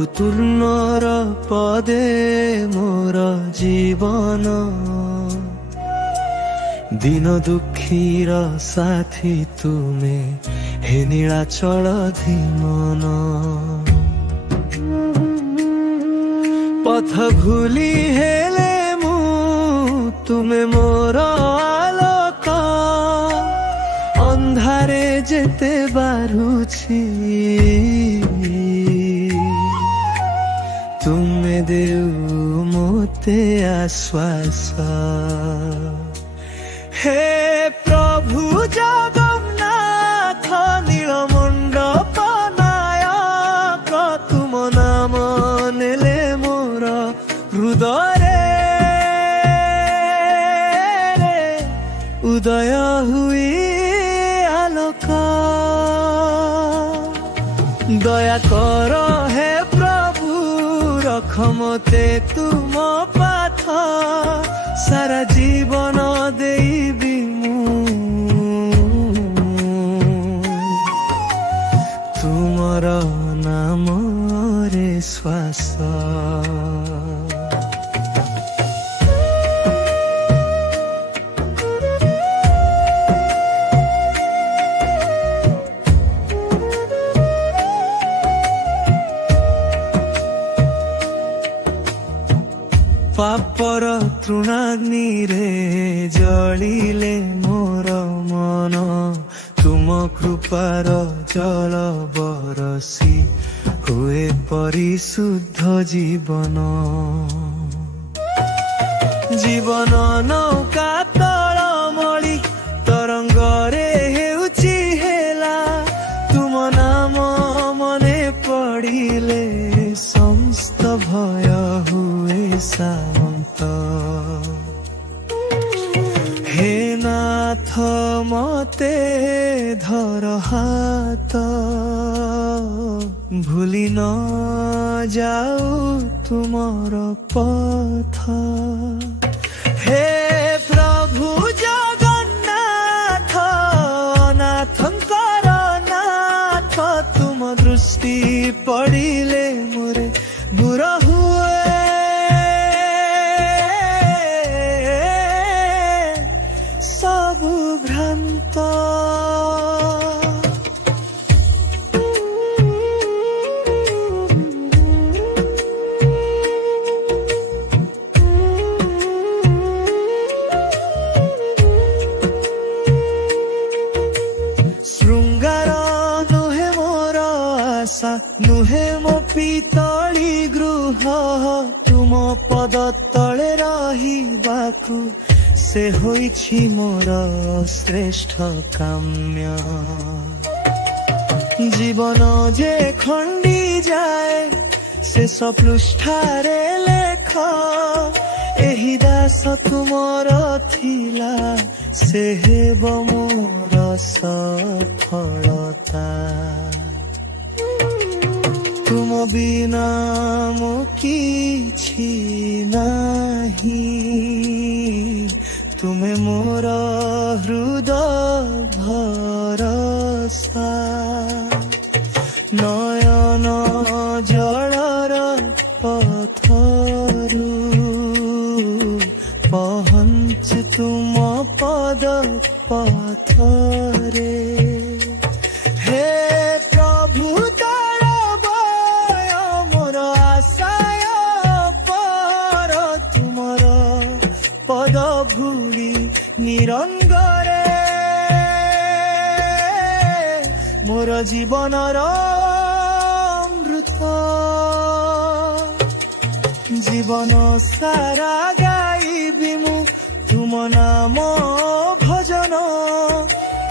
प्रभु तुल्यर पदे मोर जीवन दिन दुखीर साथी तुमे हे नीलाचल धीमन पथ भूली हेले मु तुमे मोर आलोक अंधारे जेते बारुछि तुमे देउ मोते आश्वास हे प्रभु जगन्नाथ नीलमंडप नायक तुम नाम नेले मोर हृदय उदय हुई आलोक दया कर हे प्रभु रख मते तुम पाथ सारा जीवन देबी तुमर नाम रे श्वास पापर तृणाग्नि रे जलिले मोर मन तुम कृपार जल बरसी हुए परिशुद्ध जीवन जीवन नौका तलमली तरंग रे हेउछि हेला तुम नाम मने पड़िले समस्त भय हुए शांत हे नाथ मते धर हाथ भूली न जाऊ तुमर पथ हे प्रभु जगन्नाथ नाथंकर नाथ तुम दृष्टि पड़िले मोरे बुर हुए सब भ्रांत श्रृंगार नुहे मोर आशा नुहे मो पितली गृह तुम पद तले रहिबाकु से होइछि मोर श्रेष्ठ काम्य जीवन जे खंडी जाए से सपृष्ठारे लेख एहि दास तुमर थिला से हेब मोर सफलता तुम बिना मो किछि नाही तुमे मोर हृदय भरसा नयन जलर पथरु पहंच तुम पद पथरे हे प्रभु मोर आशाय पर तुमर पद भूली निरंगरे मोर जीवनर अमृत जीवन सारा गाइबी मु तुम नाम भजन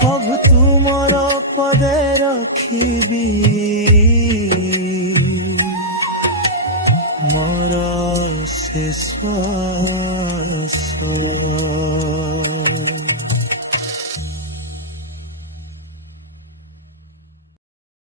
प्रभु तुमर पदे रखिबी मोर शेष